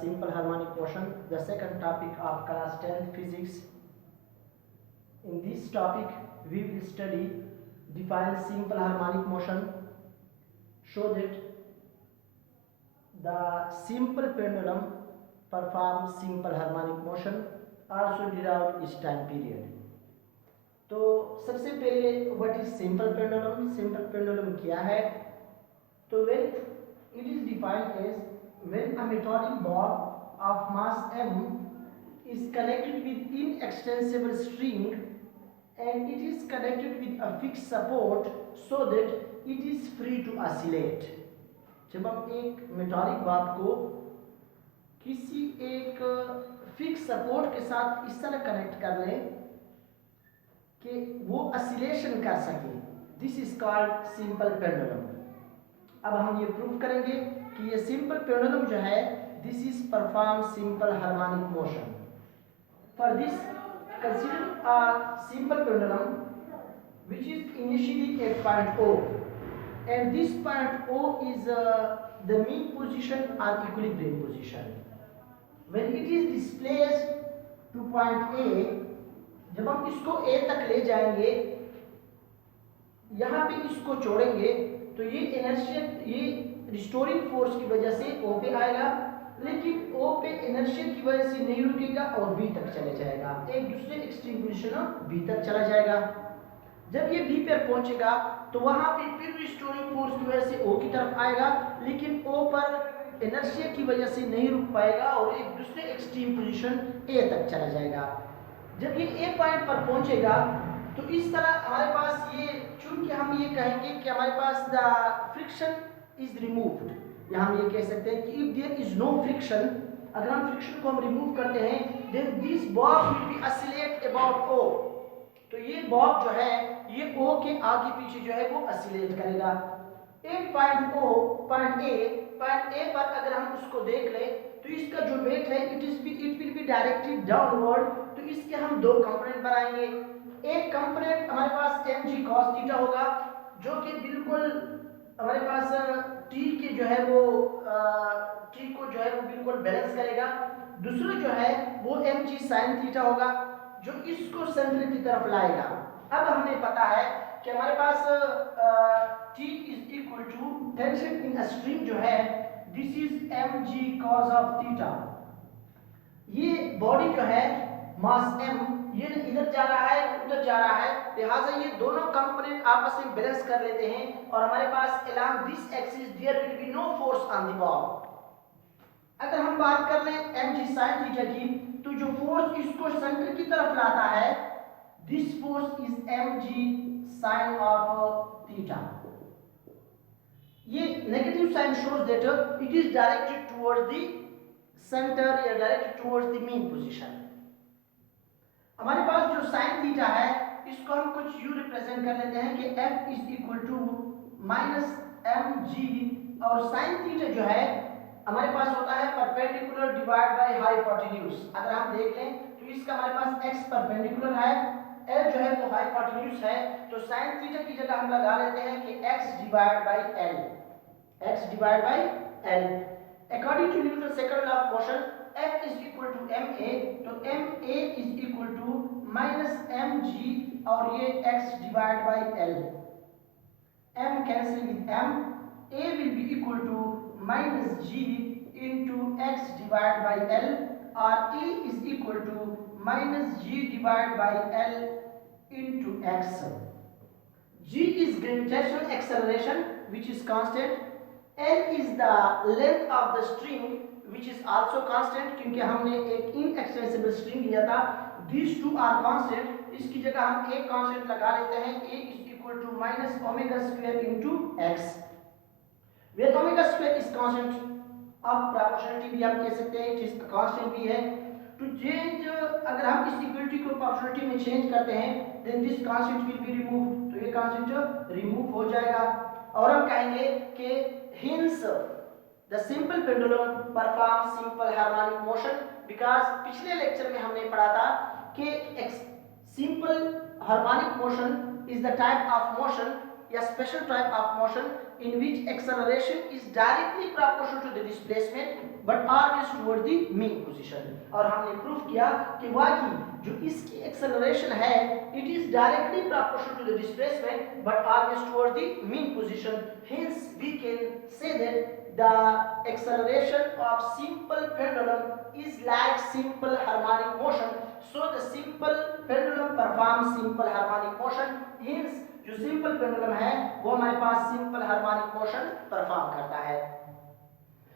simple harmonic motion, the second topic of class 10th physics. In this topic, we will study define simple harmonic motion, show that the simple pendulum performs simple harmonic motion, also derive its time period. तो सबसे पहले what is simple pendulum, simple pendulum क्या है? तो when it is defined as when a metallic ball of mass m is connected with inextensible string and it is connected with a fixed support so that it is free to oscillate. जब हम एक मेटॉलिक ball को किसी एक fix support के साथ इस तरह कनेक्ट कर लें कि वो ऑसिलेशन कर सके, this is called simple pendulum. अब हम ये प्रूव करेंगे कि ये सिंपल पेंडुलम जो है this is perform simple harmonic motion. For this consider a simple pendulum which is initially at point O and this point O is the mean position or equilibrium position. When it is displaced to point A, जब हम इसको A तक ले जाएंगे, यहाँ पे इसको छोड़ेंगे तो ये इनर्शिया, ये रिस्टोरिंग फोर्स की वजह से O पे आएगा, लेकिन O पे इनर्शिया की वजह से नहीं रुकेगा और B तक चले जाएगा, एक दूसरे एक्सट्रीम पोजीशन B तक चला जाएगा. जब ये B पर पहुंचेगा तो वहां पे फिर रिस्टोरिंग फोर्स की वजह से O की तरफ आएगा, लेकिन O पर इनर्शिया की वजह से नहीं रुक पाएगा और एक दूसरे एक्सट्रीम पोजीशन A तक चला जाएगा. जब ये ए पॉइंट पर पहुंचेगा तो इस तरह हमारे पास ये, चूंकि हम ये कहेंगे कि हमारे पास द फ्रिक्शन इज रिमूव्ड, या हम ये कह सकते हैं कि if there is no friction, अगर हम फ्रिक्शन को हम रिमूव करते हैं then this bob will be oscillate about O. तो ये बॉब जो है ये ओ के आगे पीछे जो है वो ऑसिलेट करेगा. एक पॉइंट ओ, पॉइंट ए पर अगर हम उसको देख लें तो इसका जो वेट है it will be directed downward. तो इसके हम दो कंपोनेंट बनाएंगे. एक कंपोनेंट हमारे पास mg cos थीटा होगा जो कि बिल्कुल हमारे पास t के जो है वो t को जो है वो बिल्कुल बैलेंस करेगा. दूसरा जो है वो mg sin थीटा होगा जो इसको सेंटर की तरफ लाएगा. अब हमें पता है कि हमारे पास t is equal to tension in a string जो है this is mg cos of theta. ये बॉडी जो है मास m ये इधर जा रहा है उधर जा रहा है, लिहाजा ये दोनों कंपोनेंट आपस में बैलेंस कर लेते हैं और हमारे पास along this axis there will be no force on the ball. अगर हम बात कर लें mg sin थीटा की तो जो फोर्स इसको सेंटर की तरफ लाता है this force is mg sin of theta. ये negative sign shows that it is directed towards the centre या directed towards the mean position. हमारे पास जो साइन थीटा है इसको हम कुछ यू रिप्रेजेंट कर लेते हैं कि f is equal to minus mg और साइन थीटा जो है हमारे पास होता है परपेंडिकुलर डिवाइड बाय हाइपोटेन्यूज. अगर हम देख लें तो इसका हमारे पास x परपेंडिकुलर है, l जो है वो हाइपोटेन्यूज है, तो साइन थीटा की जगह हम लगा लेते हैं कि x divide by l, x divide by l. According to Newton second law of motion F is equal to ma, तो ma is equal to minus mg और ये x divided by l. m cancel with m, a will be equal to minus g into x divided by l or a is equal to minus g divided by l into x. g is gravitational acceleration which is constant. l is the length of the string which is also constant, क्योंकि हमने एक inextensible string लिया था. These two are constant. इसकी जगह हम एक constant लगा लेते हैं, a is equal to minus omega square into x. Where omega square is constant of proportionality भी आप कह सकते हैं, it is a constant भी है. To change, अगर हम इस equality को proportionality में change करते हैं then this constant will be removed. तो ये constant remove हो जाएगा और हम कहेंगे कि hence the simple pendulum performs simple harmonic motion because पिछले लेक्चर में हमने पढ़ा था कि simple harmonic motion is the type of motion a special type of motion in which acceleration is directly proportional to the displacement but always toward the mean position. और हमने proof किया कि वाकई जो इसकी एक्सेलरेशन है it is directly proportional to the displacement but always toward the mean position. Hence we can say that the acceleration of simple pendulum is like simple harmonic motion. So the simple pendulum performs simple harmonic motion. Hence जो simple pendulum है वो हमारे पास simple harmonic motion perform करता है।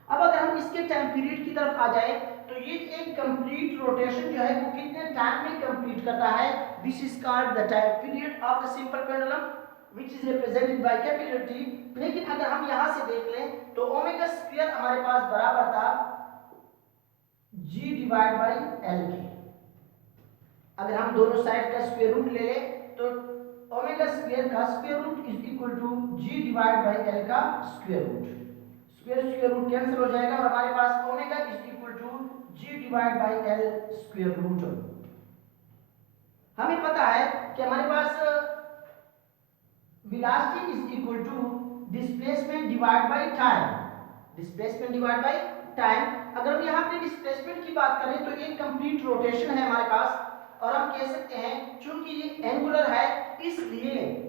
अब अगर हम इसके टाइम पीरियड की तरफ आ जाए तो ये एक कंप्लीट रोटेशन जो है वो कितने टाइम में कंप्लीट करता है? This is called the time period of the simple pendulum which is represented by capital T. लेकिन अगर हम यहां से देख लें तो ओमेगा स्क्वायर हमारे पास बराबर था g डिवाइड बाय l के। अगर हम दोनों साइड का स्क्वायर रूट ले लें तो ओमेगा स्क्वायर का square root is equal to g divide by l का square root. Square root cancel हो जाएगा और हमारे पास omega is equal to g divide by l square root. हमें पता है कि हमारे पास velocity is equal to displacement divide by time. Displacement divide by time. अगर हम यहाँ पे डिस्प्लेसमेंट की बात करें तो एक कंप्लीट रोटेशन है हमारे पास और हम कह सकते हैं चूंकि ये एंगुलर है इसलिए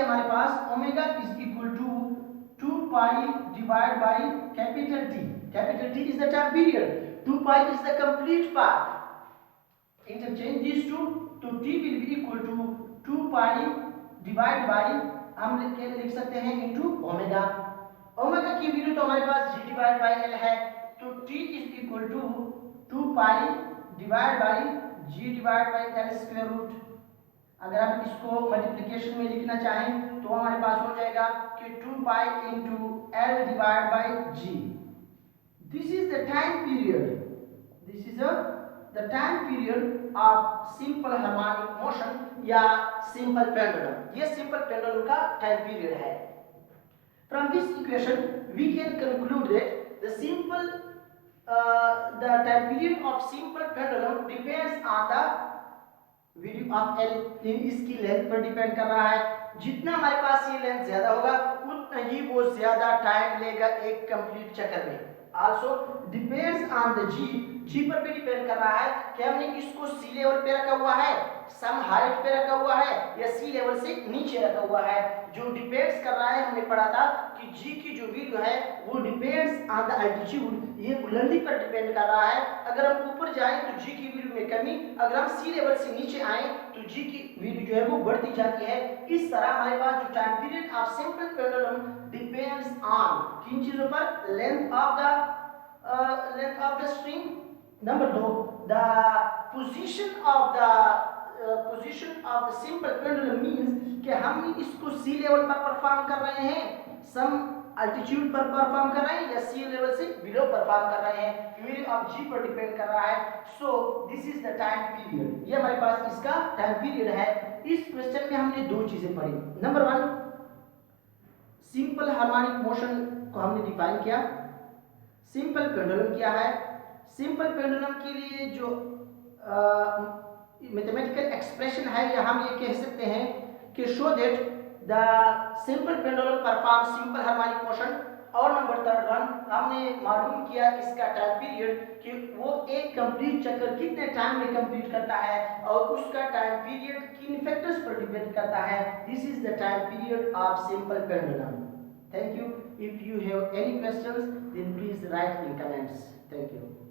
हमारे पास omega is equal to 2 pi divide by capital T. Capital T is the time period, 2 pi is the complete path. Interchange this two तो T will be equal to 2 pi divide by हम लिख सकते हैं into omega. Omega की value तो हमारे पास g divide by l है तो t is equal to 2 pi divide by g divide by l square root. अगर हम इसको मल्टीप्लिकेशन में लिखना चाहें तो हमारे पास हो जाएगा कि 2 पाई into l divide by g। This is the time period, this is the time period of simple harmonic motion या सिंपल पेंडुलम। ये सिंपल पेंडुलम का टाइम पीरियड है। From this equation, we can conclude that the time period of simple pendulum depends on the value of L। इसकी length पर depend कर रहा है। जितना हमारे पास ये लेंथ ज्यादा होगा उतना ही वो ज्यादा टाइम लेगा एक कंप्लीट चक्कर में। Also depends on the G पर भी डिपेंड कर रहा है कि हमने इसको सी लेवल पे रखा हुआ है, सम हाइट पे रखा हुआ है या सी लेवल से नीचे रखा हुआ है। जो डिपेंड्स कर रहा है हमने पढ़ा था कि जी की जो वैल्यू है वो डिपेंड्स ऑन द अल्टीट्यूड, ये बुलंदी पर डिपेंड कर रहा है। अगर हम ऊपर जाएं तो जी की वैल्यू में कमी, अगर हम सी लेवल से नीचे आए तो जी की वैल्यू जो है वो बढ़ती जाती है। इस तरह हमारे पास जो time period of simple pendulum depends on किन चीजों पर? Length of the string. Number 2 the position of the simple pendulum means कि हम इसको सी लेवल पर परफॉर्म कर रहे हैं, सम अल्टीट्यूड पर परफॉर्म कर रहे हैं या सी लेवल से बिलो परफॉर्म कर रहे हैं। वैल्यू ऑफ जी पर डिपेंड कर रहा है। So this is the time period. ये हमारे पास इसका टाइम पीरियड है। इस क्वेश्चन में हमने दो चीजें पढ़ी। नंबर 1 सिंपल हार्मोनिक मोशन को हमने डिफाइन किया, सिंपल पेंडुलम क्या है। सिंपल पेंडुलम के लिए जो मैथमेटिकल एक्सप्रेशन है या हम ये कह सकते हैं कि show that the simple pendulum perform simple harmonic motion. और नंबर 3 हमने मालूम किया इसका टाइम पीरियड कि वो एक कंप्लीट चक्कर कितने टाइम में कंप्लीट करता है और उसका टाइम पीरियड किन फैक्टर्स पर डिपेंड करता है। This is the time period of simple pendulum. Thank you. If you have any questions then please write in comments. Thank you.